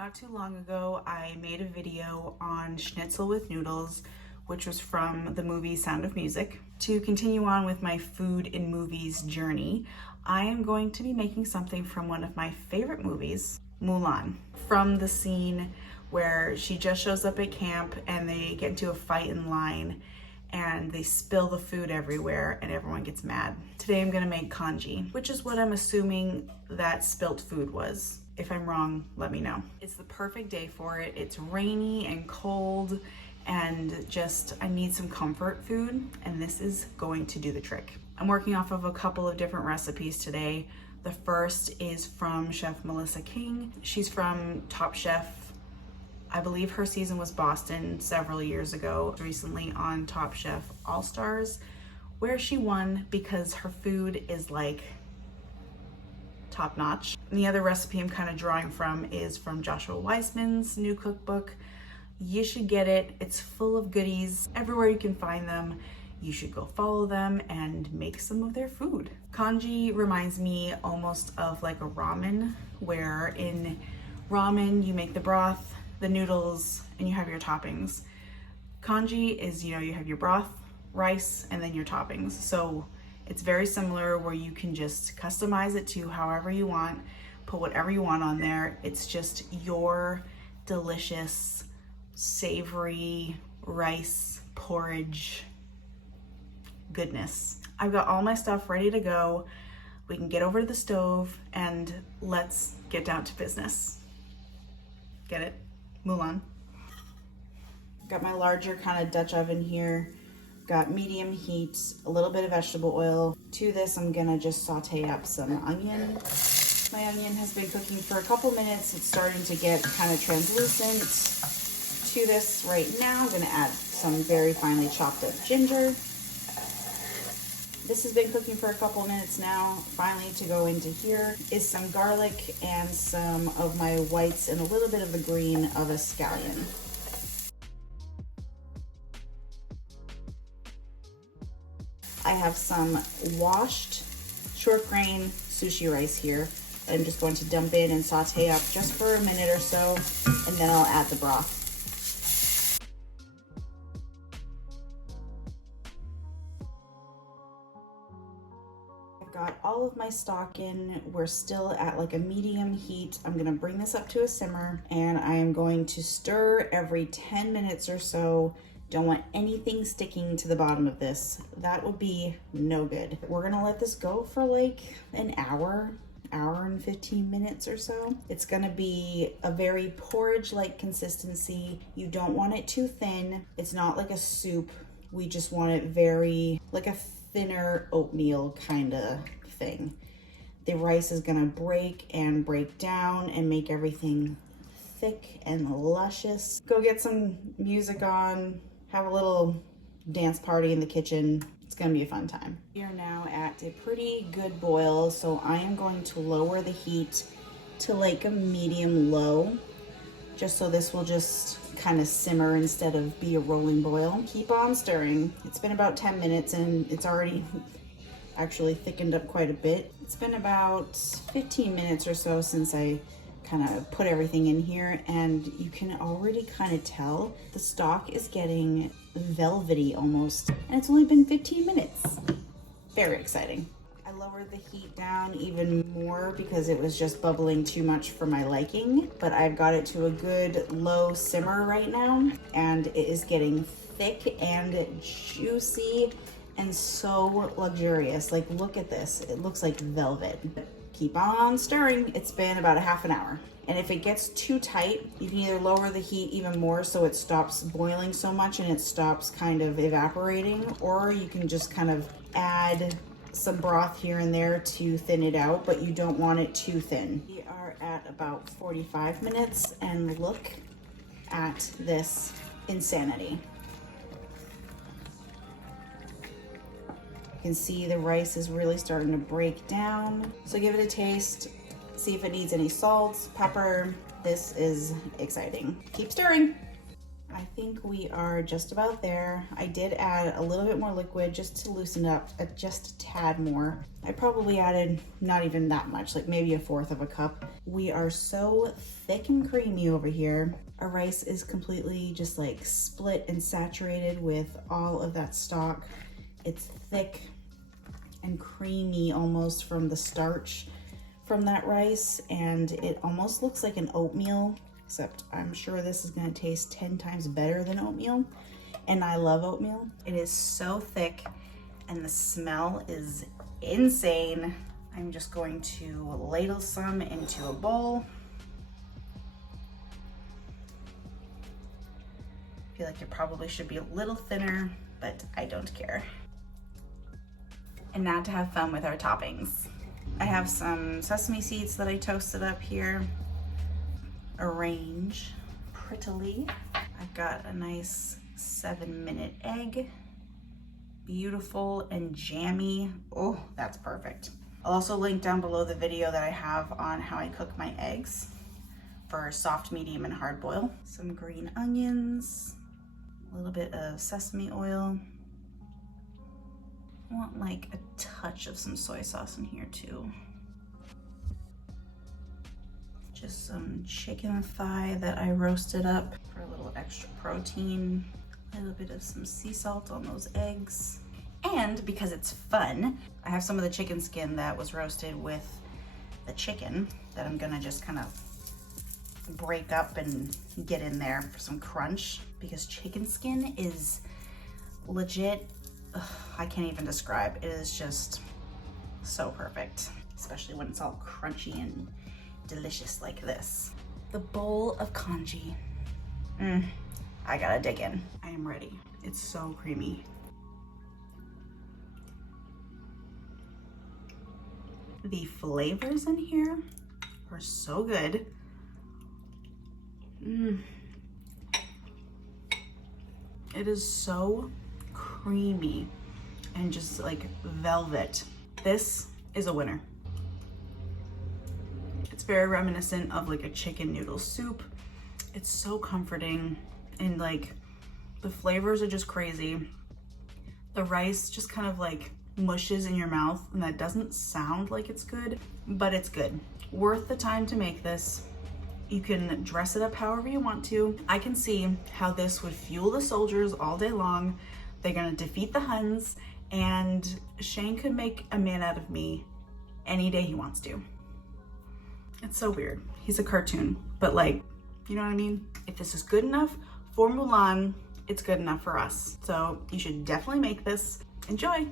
Not too long ago, I made a video on schnitzel with noodles, which was from the movie Sound of Music. To continue on with my food in movies journey, I am going to be making something from one of my favorite movies, Mulan. From the scene where she just shows up at camp and they get into a fight in line and they spill the food everywhere and everyone gets mad. Today I'm gonna make congee, which is what I'm assuming that spilt food was. If I'm wrong, let me know. It's the perfect day for it. It's rainy and cold and just, I need some comfort food, and this is going to do the trick. I'm working off of a couple of different recipes today. The first is from Chef Melissa King. She's from Top Chef. I believe her season was Boston several years ago, recently on Top Chef All Stars, where she won because her food is like top notch. And the other recipe I'm kind of drawing from is from Joshua Weissman's new cookbook. You should get it. It's full of goodies. Everywhere you can find them, you should go follow them and make some of their food. Congee reminds me almost of like a ramen, where in ramen you make the broth, the noodles, and you have your toppings. Congee is, you have your broth, rice, and then your toppings. So it's very similar, where you can just customize it to however you want, put whatever you want on there. It's just your delicious, savory rice porridge goodness. I've got all my stuff ready to go. We can get over to the stove and let's get down to business. Get it? Mulan. Got my larger kind of Dutch oven here. Got medium heat, a little bit of vegetable oil. To this, I'm gonna just saute up some onion. My onion has been cooking for a couple minutes. It's starting to get kind of translucent. To this right now, I'm gonna add some very finely chopped up ginger. This has been cooking for a couple minutes now. Finally, to go into here is some garlic and some of my whites and a little bit of the green of a scallion. I have some washed short grain sushi rice here that I'm just going to dump in and saute up just for a minute or so, and then I'll add the broth. I've got all of my stock in. We're still at like a medium heat. I'm gonna bring this up to a simmer, and I am going to stir every 10 minutes or so. Don't want anything sticking to the bottom of this. That would be no good. We're gonna let this go for like an hour and 15 minutes or so. It's gonna be a very porridge-like consistency. You don't want it too thin. It's not like a soup. We just want it very, like a thinner oatmeal kind of thing. The rice is gonna break and break down and make everything thick and luscious. Go get some music on, have a little dance party in the kitchen. It's gonna be a fun time. We are now at a pretty good boil, so I am going to lower the heat to like a medium low, just so this will just kind of simmer instead of be a rolling boil. Keep on stirring. It's been about 10 minutes and it's already actually thickened up quite a bit. It's been about 15 minutes or so since I kind of put everything in here, and you can already kind of tell the stock is getting velvety almost, and it's only been 15 minutes. Very exciting. I lowered the heat down even more because it was just bubbling too much for my liking, but I've got it to a good low simmer right now, and it is getting thick and juicy and so luxurious. Like, look at this. It looks like velvet. Keep on stirring. It's been about a half an hour. And if it gets too tight, you can either lower the heat even more so it stops boiling so much and it stops kind of evaporating, or you can just kind of add some broth here and there to thin it out, but you don't want it too thin. We are at about 45 minutes, and look at this insanity. You can see the rice is really starting to break down. So give it a taste, see if it needs any salt, pepper. This is exciting. Keep stirring. I think we are just about there. I did add a little bit more liquid just to loosen it up just a tad more. I probably added not even that much, like maybe 1/4 of a cup. We are so thick and creamy over here. Our rice is completely just like split and saturated with all of that stock. It's thick and creamy almost from the starch from that rice, and it almost looks like an oatmeal, except I'm sure this is gonna taste 10 times better than oatmeal, and I love oatmeal. It is so thick and the smell is insane. I'm just going to ladle some into a bowl. I feel like it probably should be a little thinner, but I don't care. And now to have fun with our toppings. I have some sesame seeds that I toasted up here. Arrange prettily. I've got a nice 7-minute egg. Beautiful and jammy. Oh, that's perfect. I'll also link down below the video that I have on how I cook my eggs for soft, medium, and hard boil. Some green onions, a little bit of sesame oil. I want like a touch of some soy sauce in here too. Just some chicken thigh that I roasted up for a little extra protein. A little bit of some sea salt on those eggs. And because it's fun, I have some of the chicken skin that was roasted with the chicken that I'm gonna just kind of break up and get in there for some crunch, because chicken skin is legit, I can't even describe. It is just so perfect, especially when it's all crunchy and delicious like this. The bowl of congee. I gotta dig in. I am ready. It's so creamy. The flavors in here are so good. It is so creamy and just like velvet. This is a winner. It's very reminiscent of like a chicken noodle soup. It's so comforting, and like the flavors are just crazy. The rice just kind of like mushes in your mouth, and that doesn't sound like it's good, but it's good. Worth the time to make this. You can dress it up however you want to. I can see how this would fuel the soldiers all day long. They're gonna defeat the Huns, and Shane could make a man out of me any day he wants to. It's so weird. He's a cartoon, but like, you know what I mean? If this is good enough for Mulan, it's good enough for us. So you should definitely make this. Enjoy.